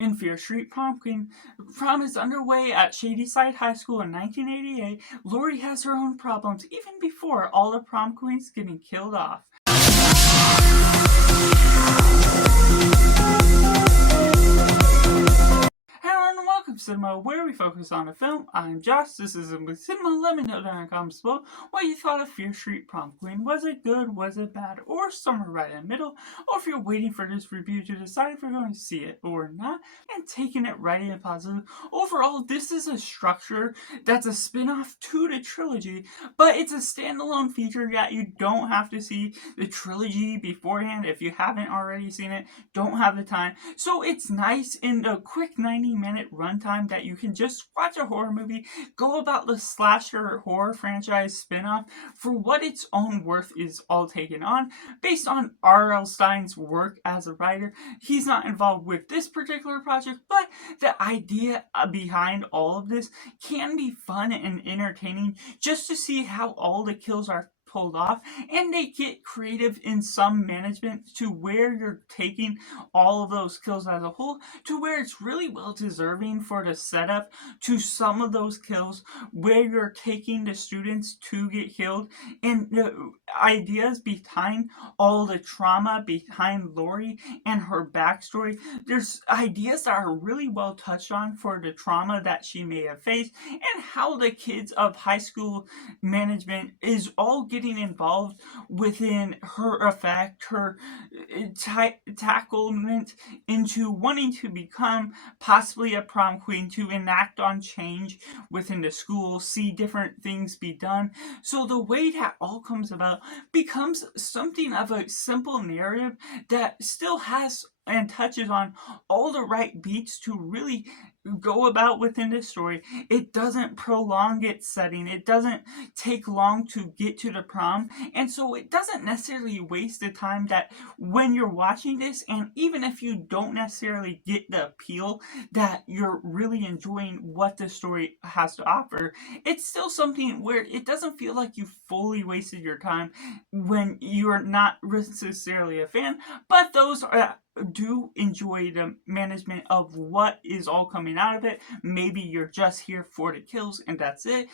In Fear Street Prom Queen, prom is underway at Shadyside High School in 1988. Lori has her own problems even before all the prom queens getting killed off. Hello and welcome to Cinema, where we focus on a film. I'm Josh, this is Cinema. Let me know down in the comments below what you thought of Fear Street Prom Queen. Was it good, was it bad, or somewhere right in the middle? Or if you're waiting for this review to decide if you're going to see it or not, and taking it right in positive. Overall, this is a structure that's a spin-off to the trilogy, but it's a standalone feature that you don't have to see the trilogy beforehand if you haven't already seen it, don't have the time. So it's nice in the quick 90-minute runtime that you can just watch a horror movie, go about the slasher horror franchise spin-off for what its own worth is all taken on, based on R.L. Stine's work as a writer. He's not involved with this particular project, but the idea behind all of this can be fun and entertaining just to see how all the kills are pulled off, and they get creative in some management to where you're taking all of those kills as a whole to where it's really well deserving for the setup to some of those kills where you're taking the students to get killed, and the ideas behind all the trauma behind Lori and her backstory. There's ideas that are really well touched on for the trauma that she may have faced and how the kids of high school management is all getting involved within her effect, her tacklement into wanting to become possibly a prom queen, to enact on change within the school, see different things be done. So the way that all comes about becomes something of a simple narrative that still has and touches on all the right beats to really go about within this story. It doesn't prolong its setting. It doesn't take long to get to the prom. And so it doesn't necessarily waste the time that when you're watching this, and even if you don't necessarily get the appeal that you're really enjoying what the story has to offer, it's still something where it doesn't feel like you fully wasted your time when you're not necessarily a fan, but those are do enjoy the management of what is all coming out of it. Maybe you're just here for the kills and that's it.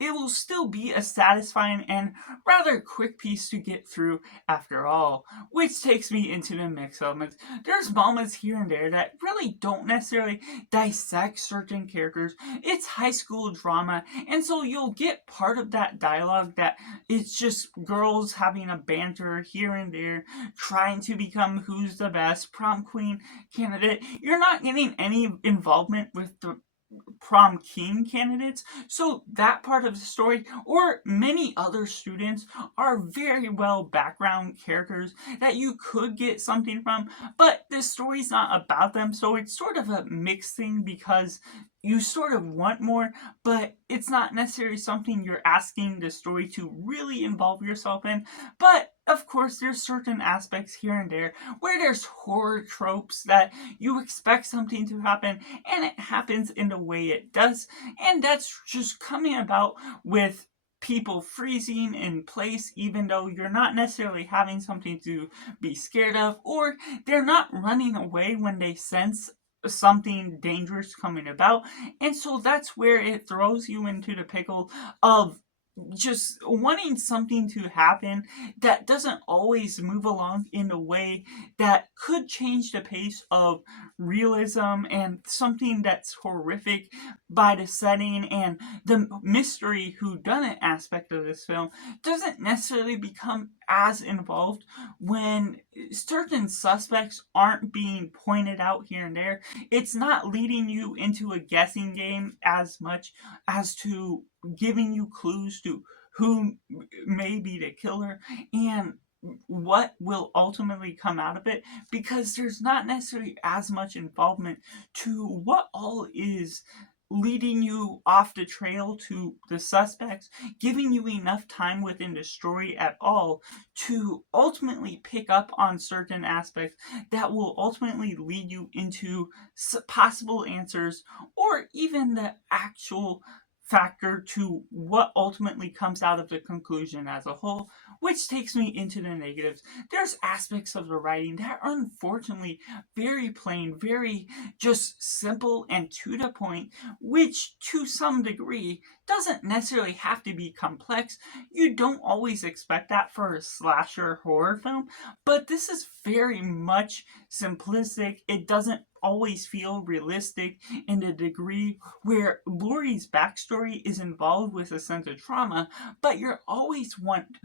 It will still be a satisfying and rather quick piece to get through after all, which takes me into the mixed elements. There's moments here and there that really don't necessarily dissect certain characters. It's high school drama, and so you'll get part of that dialogue that it's just girls having a banter here and there, trying to become who's the best prom queen candidate. You're not getting any involvement with the prom king candidates, so that part of the story or many other students are very well background characters that you could get something from, but the story's not about them, so it's sort of a mixed thing because you sort of want more, but it's not necessarily something you're asking the story to really involve yourself in. But of course, there's certain aspects here and there where there's horror tropes that you expect something to happen and it happens in the way it does, and that's just coming about with people freezing in place even though you're not necessarily having something to be scared of, or they're not running away when they sense something dangerous coming about. And so that's where it throws you into the pickle of just wanting something to happen that doesn't always move along in a way that could change the pace of realism, and something that's horrific by the setting and the mystery whodunit aspect of this film doesn't necessarily become as involved when certain suspects aren't being pointed out here and there. It's not leading you into a guessing game as much as to giving you clues to who may be the killer and what will ultimately come out of it, because there's not necessarily as much involvement to what all is leading you off the trail to the suspects, giving you enough time within the story at all to ultimately pick up on certain aspects that will ultimately lead you into possible answers, or even the actual factor to what ultimately comes out of the conclusion as a whole, which takes me into the negatives. There's aspects of the writing that are unfortunately very plain, very just simple and to the point, which to some degree doesn't necessarily have to be complex. You don't always expect that for a slasher horror film, but this is very much simplistic. It doesn't always feel realistic in the degree where Laurie's backstory is involved with a sense of trauma, but you're always wanting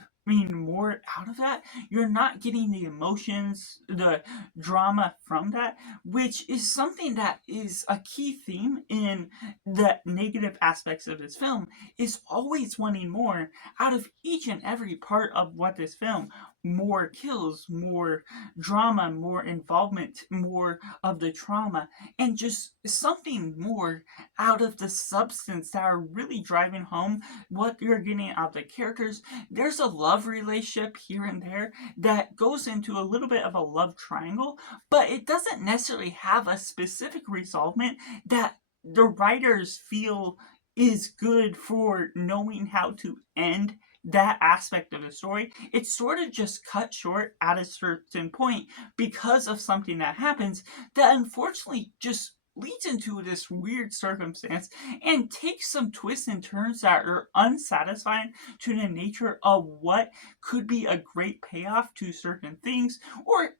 more out of that. You're not getting the emotions, the drama from that, which is something that is a key theme in the negative aspects of this film, is always wanting more out of each and every part of what this film, more kills, more drama, more involvement, more of the trauma, and just something more out of the substance that are really driving home what you're getting out of the characters. There's a love relationship here and there that goes into a little bit of a love triangle, but it doesn't necessarily have a specific resolvement that the writers feel is good for knowing how to end that aspect of the story. It's sort of just cut short at a certain point because of something that happens that unfortunately just leads into this weird circumstance and takes some twists and turns that are unsatisfying to the nature of what could be a great payoff to certain things, or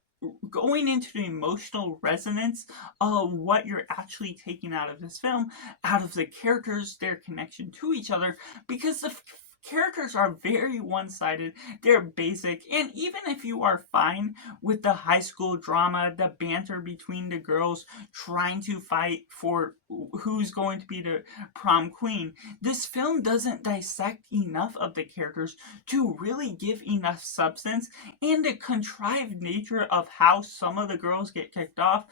going into the emotional resonance of what you're actually taking out of this film, out of the characters, their connection to each other, because the characters are very one-sided, they're basic, and even if you are fine with the high school drama, the banter between the girls trying to fight for who's going to be the prom queen, this film doesn't dissect enough of the characters to really give enough substance, and the contrived nature of how some of the girls get kicked off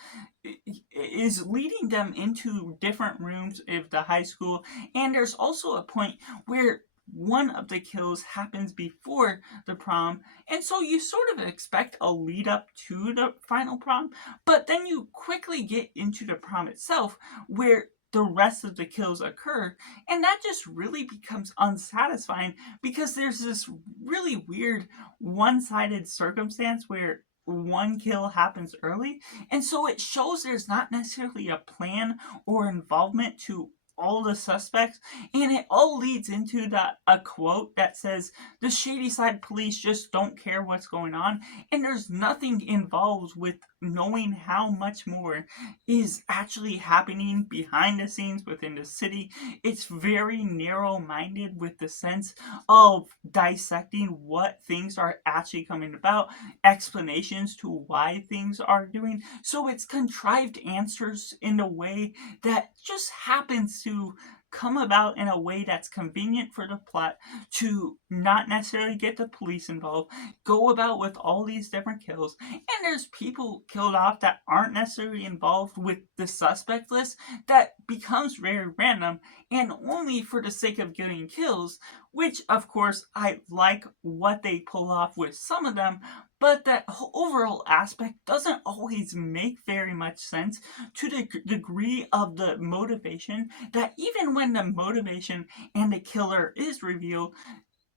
is leading them into different rooms of the high school. And there's also a point where one of the kills happens before the prom, and so you sort of expect a lead up to the final prom, but then you quickly get into the prom itself where the rest of the kills occur, and that just really becomes unsatisfying because there's this really weird one-sided circumstance where one kill happens early, and so it shows there's not necessarily a plan or involvement to all the suspects, and it all leads into a quote that says the shady side police just don't care what's going on, and there's nothing involved with knowing how much more is actually happening behind the scenes within the city. It's very narrow-minded with the sense of dissecting what things are actually coming about, explanations to why things are doing, so it's contrived answers in a way that just happens to come about in a way that's convenient for the plot to not necessarily get the police involved, go about with all these different kills, and there's people killed off that aren't necessarily involved with the suspect list that becomes very random and only for the sake of getting kills, which of course I like what they pull off with some of them, but that overall aspect doesn't always make very much sense to the degree of the motivation that even when the motivation and the killer is revealed,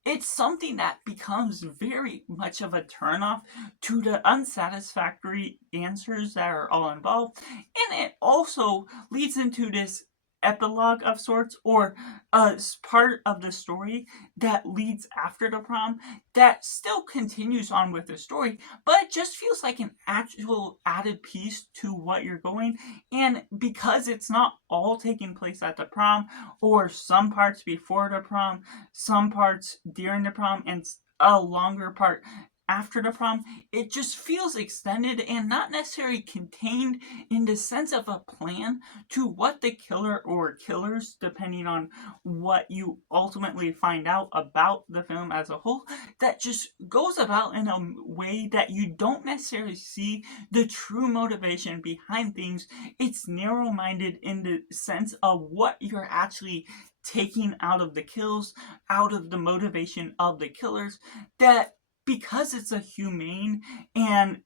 it's something that becomes very much of a turnoff to the unsatisfactory answers that are all involved. And it also leads into this epilogue of sorts, or a part of the story that leads after the prom that still continues on with the story, but it just feels like an actual added piece to what you're going. And because it's not all taking place at the prom, or some parts before the prom, some parts during the prom, and a longer part after the prom, it just feels extended and not necessarily contained in the sense of a plan to what the killer or killers, depending on what you ultimately find out about the film as a whole, that just goes about in a way that you don't necessarily see the true motivation behind things. It's narrow-minded in the sense of what you're actually taking out of the kills, out of the motivation of the killers, that because it's a humane and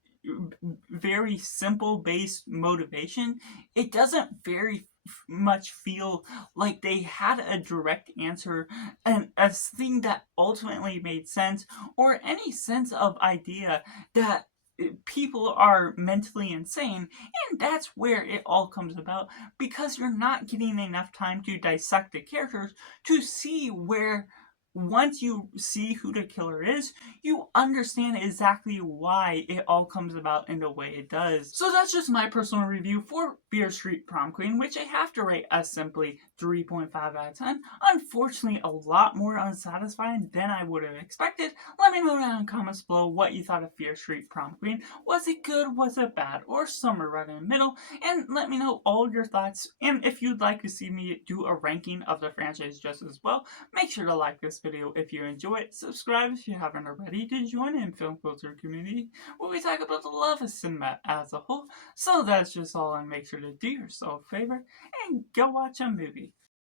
very simple based motivation, it doesn't very much feel like they had a direct answer and a thing that ultimately made sense, or any sense of idea that people are mentally insane. And that's where it all comes about, because you're not getting enough time to dissect the characters to see where, once you see who the killer is, you understand exactly why it all comes about in the way it does. So that's just my personal review for Fear Street Prom Queen, which I have to rate as simply 3.5 out of 10. Unfortunately, a lot more unsatisfying than I would have expected. Let me know down in the comments below what you thought of Fear Street Prom Queen. Was it good? Was it bad? Or somewhere right in the middle? And let me know all your thoughts. And if you'd like to see me do a ranking of the franchise just as well, make sure to like this video if you enjoy it. Subscribe if you haven't already to join in film culture community where we talk about the love of cinema as a whole. So that's just all, and make sure to do yourself a favor and go watch a movie.